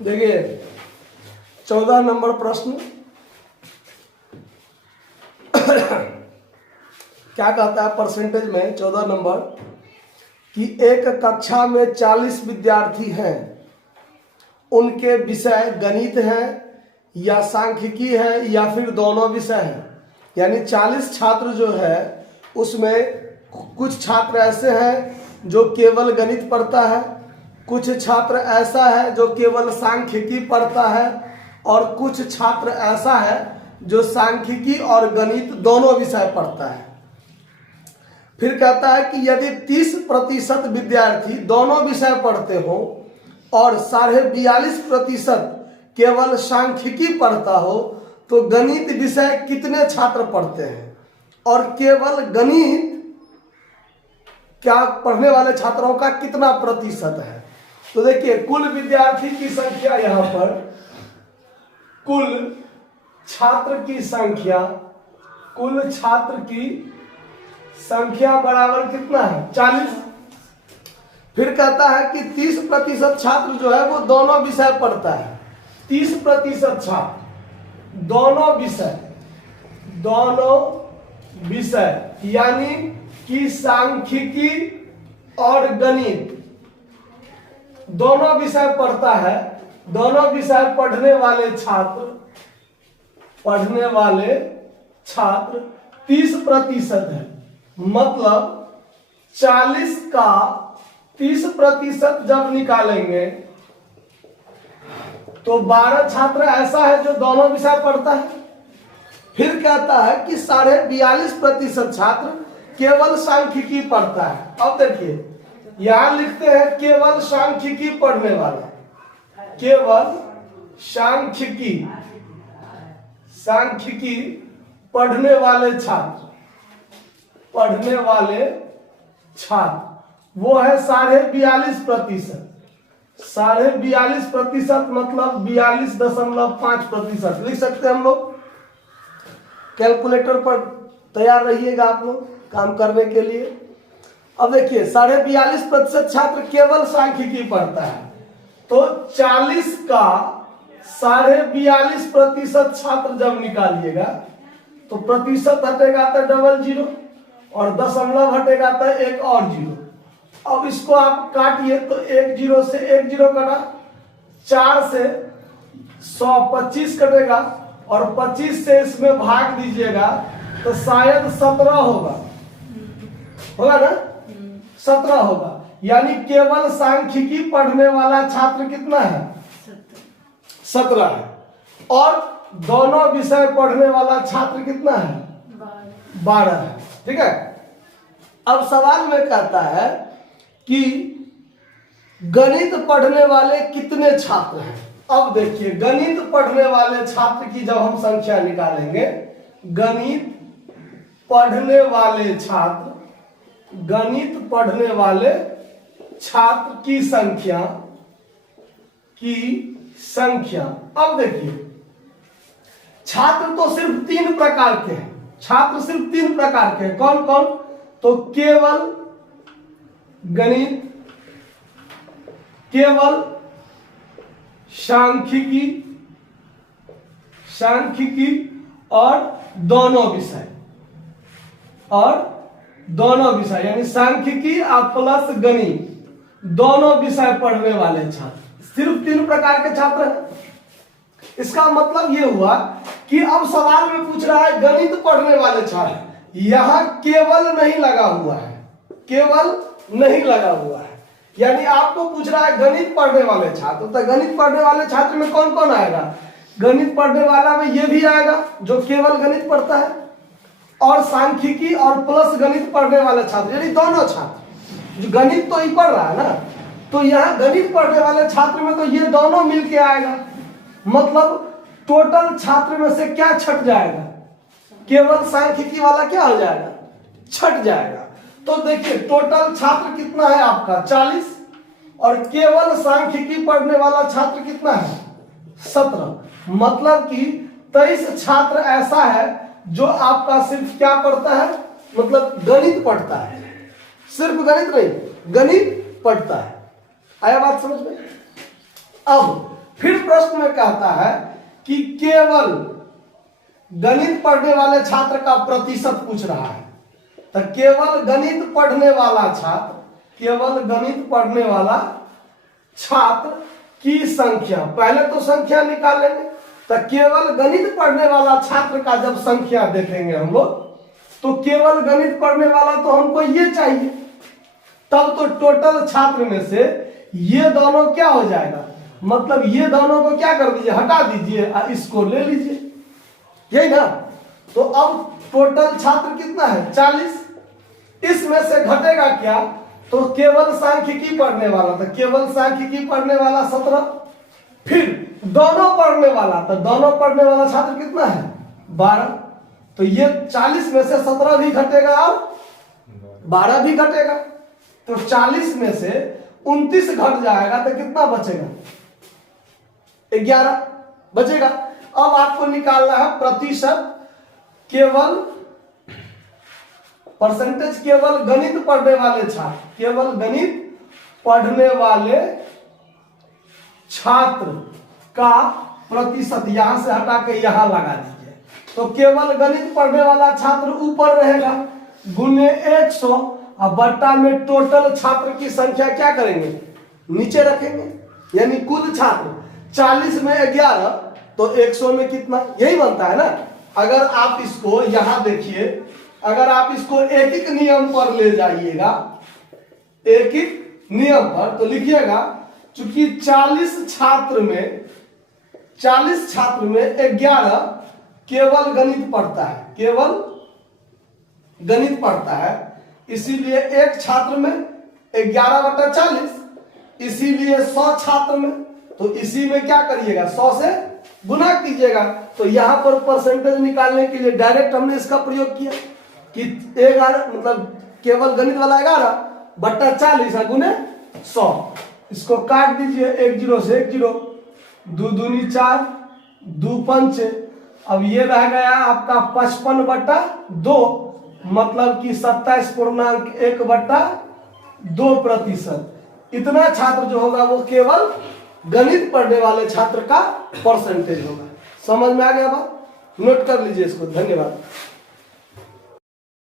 देखिए 14 नंबर प्रश्न क्या कहता है परसेंटेज में 14 नंबर कि एक कक्षा में 40 विद्यार्थी हैं, उनके विषय गणित है या सांख्यिकी है या फिर दोनों विषय हैं। यानी 40 छात्र जो है उसमें कुछ छात्र ऐसे हैं जो केवल गणित पढ़ता है, कुछ छात्र ऐसा है जो केवल सांख्यिकी पढ़ता है और कुछ छात्र ऐसा है जो सांख्यिकी और गणित दोनों विषय पढ़ता है। फिर कहता है कि यदि 30% विद्यार्थी दोनों विषय पढ़ते हो और 42.5% केवल सांख्यिकी पढ़ता हो तो गणित विषय कितने छात्र पढ़ते हैं और केवल गणित क्या पढ़ने वाले छात्रों का कितना प्रतिशत है। तो देखिए कुल विद्यार्थी की संख्या, यहां पर कुल छात्र की संख्या, कुल छात्र की संख्या बराबर कितना है 40। फिर कहता है कि 30% छात्र जो है वो दोनों विषय पढ़ता है। 30% छात्र दोनों विषय यानी कि सांख्यिकी और गणित दोनों विषय पढ़ता है। दोनों विषय पढ़ने वाले छात्र 30% है। मतलब 40 का 30% जब निकालेंगे तो 12 छात्र ऐसा है जो दोनों विषय पढ़ता है। फिर कहता है कि 42.5% छात्र केवल सांख्यिकी पढ़ता है। अब देखिए यहां लिखते हैं केवल सांख्यिकी पढ़ने वाला, केवल सांख्यिकी पढ़ने वाले छात्र वो है 42.5%। 42.5% मतलब 42.5% लिख सकते हैं हम लोग। कैलकुलेटर पर तैयार रहिएगा आप लोग काम करने के लिए। अब देखिए 42.5% छात्र केवल सांख्यिकी पढ़ता है, तो 40 का 42.5% छात्र जब निकालिएगा तो प्रतिशत हटेगा तो 00 और दशमलव हटेगा तो एक और 0। अब इसको आप काटिए तो 1 0 से 1 0 कटा, 4 से 125 कटेगा और 25 से इसमें भाग दीजिएगा तो शायद 17 होगा ना, 17 होगा। यानी केवल सांख्यिकी पढ़ने वाला छात्र कितना है 17 है और दोनों विषय पढ़ने वाला छात्र कितना है 12 है। ठीक है। अब सवाल में कहता है कि गणित पढ़ने वाले कितने छात्र हैं। अब देखिए गणित पढ़ने वाले छात्र की जब हम संख्या निकालेंगे, गणित पढ़ने वाले छात्र की संख्या अब देखिए छात्र तो सिर्फ 3 प्रकार के हैं। कौन कौन? तो केवल गणित, केवल सांख्यिकी और दोनों विषय यानी सांख्यिकी और प्लस गणित दोनों विषय पढ़ने वाले छात्र सिर्फ 3 प्रकार के छात्र हैं। इसका मतलब यह हुआ कि अब सवाल में पूछ रहा है गणित पढ़ने वाले छात्र, यहां केवल नहीं लगा हुआ है। यानी आपको पूछ रहा है गणित पढ़ने वाले छात्र, तो गणित पढ़ने वाले छात्र में कौन कौन आएगा? गणित पढ़ने वाला में ये भी आएगा जो केवल गणित पढ़ता है और सांख्यिकी और प्लस गणित पढ़ने वाले छात्र यानी दोनों छात्र। जो गणित तो ही पढ़ रहा है ना, तो यहाँ गणित पढ़ने वाले छात्र में तो ये दोनों मिलके आएगा। मतलब टोटल छात्र में से क्या छट जाएगा? केवल सांख्यिकी वाला क्या हो जाएगा? छट जाएगा। तो देखिए टोटल छात्र कितना है आपका 40 और केवल सांख्यिकी पढ़ने वाला छात्र कितना है 17। मतलब कि 23 छात्र ऐसा है जो आपका सिर्फ क्या पढ़ता है, मतलब गणित पढ़ता है। सिर्फ गणित नहीं, गणित पढ़ता है। आया बात समझ में? अब फिर प्रश्न में कहता है कि केवल गणित पढ़ने वाले छात्र का प्रतिशत पूछ रहा है। तो केवल गणित पढ़ने वाला छात्र, केवल गणित पढ़ने वाला छात्र की संख्या, पहले तो संख्या निकालेंगे। तो केवल गणित पढ़ने वाला छात्र का जब संख्या देखेंगे हम लोग, तो केवल गणित पढ़ने वाला तो हमको ये चाहिए, तब तो टोटल छात्र में से ये दोनों क्या हो जाएगा, मतलब ये दोनों को क्या कर दीजिए, हटा दीजिए और इसको ले लीजिए, यही ना। तो अब टोटल छात्र कितना है 40, इसमें से घटेगा क्या, तो केवल सांख्यिकी पढ़ने वाला, तो केवल सांख्यिकी पढ़ने वाला 17, फिर दोनों पढ़ने वाला, तो दोनों पढ़ने वाला छात्र कितना है 12, तो ये 40 में से 17 भी घटेगा और 12 भी घटेगा, तो 40 में से 29 घट जाएगा, तो कितना बचेगा 11 बचेगा। अब आपको निकालना है प्रतिशत, केवल परसेंटेज, केवल गणित पढ़ने वाले छात्र, केवल गणित पढ़ने वाले छात्र का प्रतिशत, यहां से हटा के यहां लगा दीजिए। तो केवल गणित पढ़ने वाला छात्र ऊपर रहेगा गुने 100 और बट्टा में टोटल छात्र की संख्या क्या करेंगे, नीचे रखेंगे, यानी कुल छात्र 40 में 11 तो 100 में कितना, यही बनता है ना। अगर आप इसको यहां देखिए, अगर आप इसको एक एक नियम पर ले जाइएगा, एक एक नियम पर, तो लिखिएगा चूंकि 40 छात्र में 11 केवल गणित पढ़ता है, केवल गणित पढ़ता है, इसीलिए एक छात्र में 11/40, इसीलिए 100 छात्र में, तो इसी में क्या करिएगा 100 से गुना कीजिएगा। तो यहां पर परसेंटेज निकालने के लिए डायरेक्ट हमने इसका प्रयोग किया कि 11 मतलब केवल गणित वाला 11/40 गुने 100, इसको काट दीजिए, 1 0 से 1 0, 2 दूनी 4, 2 पंच, अब ये रह गया आपका 55/2, मतलब कि 27.1/2%। इतना छात्र जो होगा वो केवल गणित पढ़ने वाले छात्र का परसेंटेज होगा। समझ में आ गया बात, नोट कर लीजिए इसको। धन्यवाद।